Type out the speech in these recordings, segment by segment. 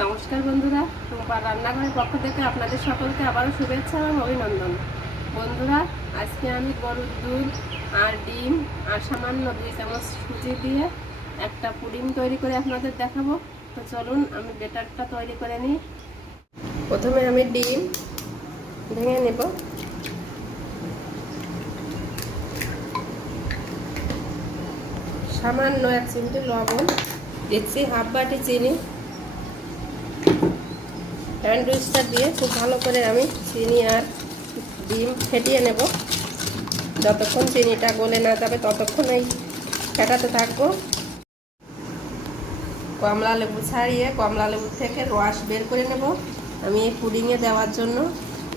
নমস্কার বন্ধুরা রূপার রান্নাঘরের পক্ষ থেকে আপনাদের সকলকে আবারও শুভেচ্ছা এবং অভিনন্দন। বন্ধুরা, আজকে আমি গরুর দুধ আর ডিম আর সামান্য দুই চামচ সুজি দিয়ে একটা পুডিং তৈরি করে আপনাদের দেখাবো। তো চলুন, আমি বেটারটা তৈরি করে নিই। প্রথমে আমি ডিম ভেঙে নেব। সামান্য এক চিমটি লবণ দিচ্ছি, হাফ বাটি চিনি। স্যান্ডউইচটা দিয়ে খুব ভালো করে আমি চিনি আর ডিম ফেটিয়ে নেব। যতক্ষণ চিনিটা গলে না যাবে ততক্ষণ এই ফেটাতে থাকব। কমলা লেবু ছাড়িয়ে কমলা লেবু থেকে রস বের করে নেব আমি এই পুডিংয়ে দেওয়ার জন্য।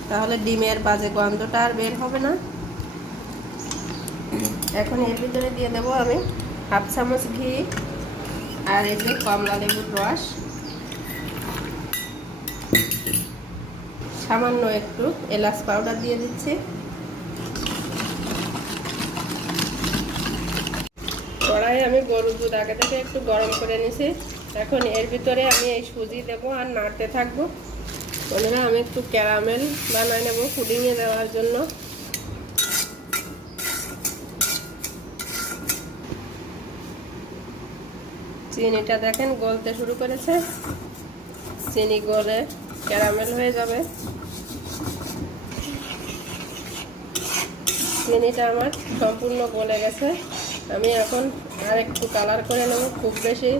তাহলে ডিমের বাজে গন্ধটা আর বের হবে না। এখন এর ভিতরে দিয়ে দেবো আমি হাফ চামচ ঘি আর এই যে কমলা লেবুর রস। সামান্য একটু এলাচ পাউডার দিয়ে দিচ্ছি। কড়াই আমি গরুর দুধ আগে থেকে একটু গরম করে নিছি এখন এর ভিতরে আমি এই সুজি দেবো আর নাড়তে থাকব। বন্ধুরা, আমি একটু ক্যারামেল বানাই নেব পুডিংয়ে দেওয়ার জন্য। চিনিটা দেখেন, গলতে শুরু করেছে। চিনি গলে ক্যারামেল হয়ে যাবে। চিনিটা আমার সম্পূর্ণ গলে গেছে। আমি এখন আর একটু কালার করে নেব। খুব বেশি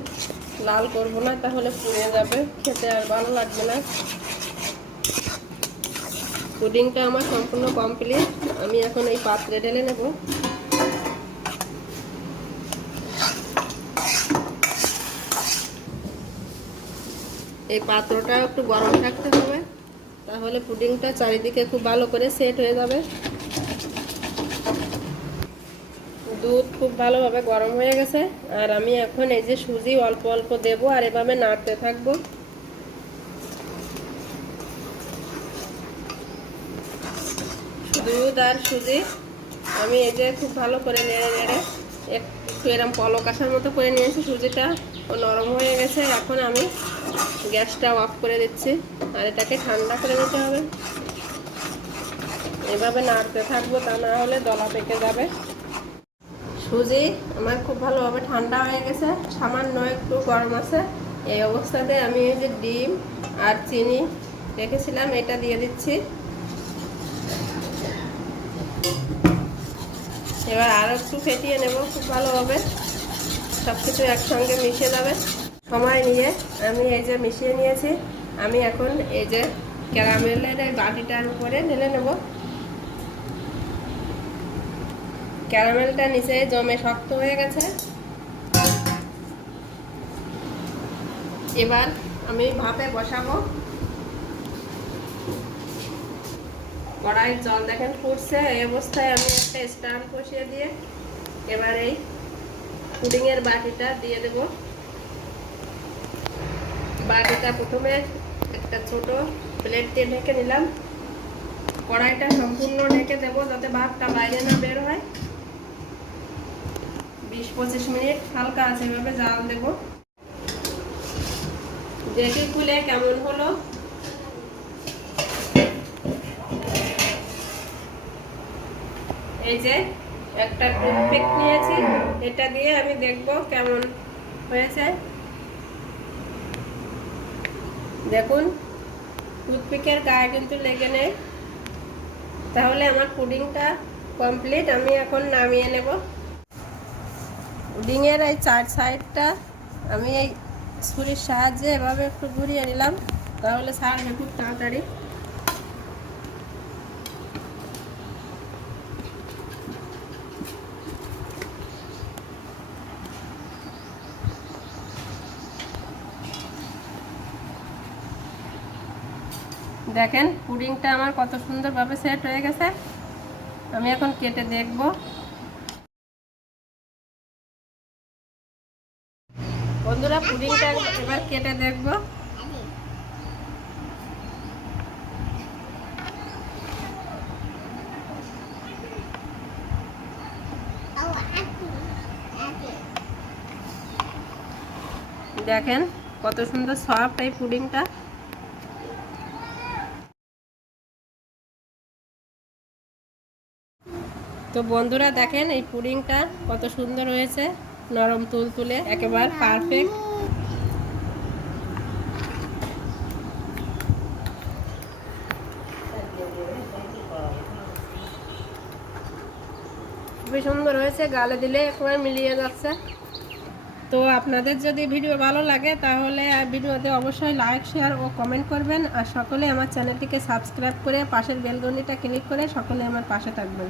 লাল করব না, তাহলে পুড়ে যাবে। খেতে আর ভালো লাগবে না। পুডিংটা আমার সম্পূর্ণ কমপ্লিট। আমি এখন এই পাত্রে ঢেলে নেব। এই পাত্রটা একটু গরম থাকতে হবে। তাহলে পুডিংটা চারিদিকে খুব ভালো করে সেট হয়ে যাবে। দুধ খুব ভালোভাবে গরম হয়ে গেছে। আর আমি এখন এই যে সুজি অল্প অল্প দেব আর এভাবে নাড়তে থাকব। দুধ আর সুজি আমি এই যে খুব ভালো করে নেড়ে নেড়ে একটু এরম পলক আসার মতো করে নিয়েছি। সুজিটা নরম হয়ে গেছে। এখন আমি গ্যাসটা অফ করে দিচ্ছি। আর এটাকে ঠান্ডা করে নিতে হবে। এভাবে নাড়তে থাকব, তা না হলে দলা পেকে যাবে। সুজি, আমার খুব ভালোভাবে ঠান্ডা হয়ে গেছে। সামান্য একটু গরম আছে। এই অবস্থাতে আমি এই যে ডিম আর চিনি রেখেছিলাম, এটা দিয়ে দিচ্ছি। এবার আর একটু ফেটিয়ে নেব খুব ভালোভাবে। সব কিছু একসঙ্গে মিশে যাবে। সময় নিয়ে আমি এই যে মিশিয়ে নিয়েছি, আমি এখন এই যে ক্যারামেলের এই বাটিটার উপরে ঢেলে নেব। ক্যারামেলটা নিচে জমে শক্ত হয়ে গেছে। এবার আমি ভাপে বসাবো। কড়াইয়ের জল দেখেন ফুটছে, এই অবস্থায় আমি একটা স্ট্যান্ড বসিয়ে দিয়ে এবার এই পুডিংয়ের বাটিটা দিয়ে দেব। বাটিটা প্রথমে একটা ছোট প্লেট দিয়ে ঢেকে নিলাম। কড়াইটা সম্পূর্ণ ঢেকে দেবো যাতে ভাতটা বাইরে না বের হয়। বিশ পঁচিশ মিনিট হালকা আছে এভাবে জাল দেবো। দেখি খুলে কেমন হলো। এই যে একটা টুথপিক নিয়েছি, এটা দিয়ে আমি দেখব কেমন হয়েছে। দেখুন, টুথপিকের গায়ে কিন্তু লেগে নেই। তাহলে আমার পুডিংটা কমপ্লিট, আমি এখন নামিয়ে নেব। পুডিংয়ের এই চার সাইডটা আমি এই ছুরির সাহায্যে এভাবে একটু ঘুরিয়ে নিলাম। তাহলে সার খুব তাড়াতাড়ি। দেখেন, পুডিংটা আমার কত সুন্দরভাবে সেট হয়ে গেছে। আমি এখন কেটে দেখব। বন্ধুরা, পুডিংটা এবার কেটে দেখব। দেখেন, কত সুন্দর সফট এই পুডিংটা। তো বন্ধুরা দেখেন এই পুডিংটা কত সুন্দর হয়েছে, নরম তুলতুলে একেবারে পারফেক্ট খুবই সুন্দর হয়েছে, গালে দিলে একবার মিলিয়ে যাচ্ছে। তো আপনাদের যদি ভিডিও ভালো লাগে তাহলে ভিডিওতে অবশ্যই লাইক শেয়ার ও কমেন্ট করবেন। আর সকলে আমার চ্যানেলটিকে সাবস্ক্রাইব করে পাশের বেলগনিটা ক্লিক করে সকলে আমার পাশে থাকবেন।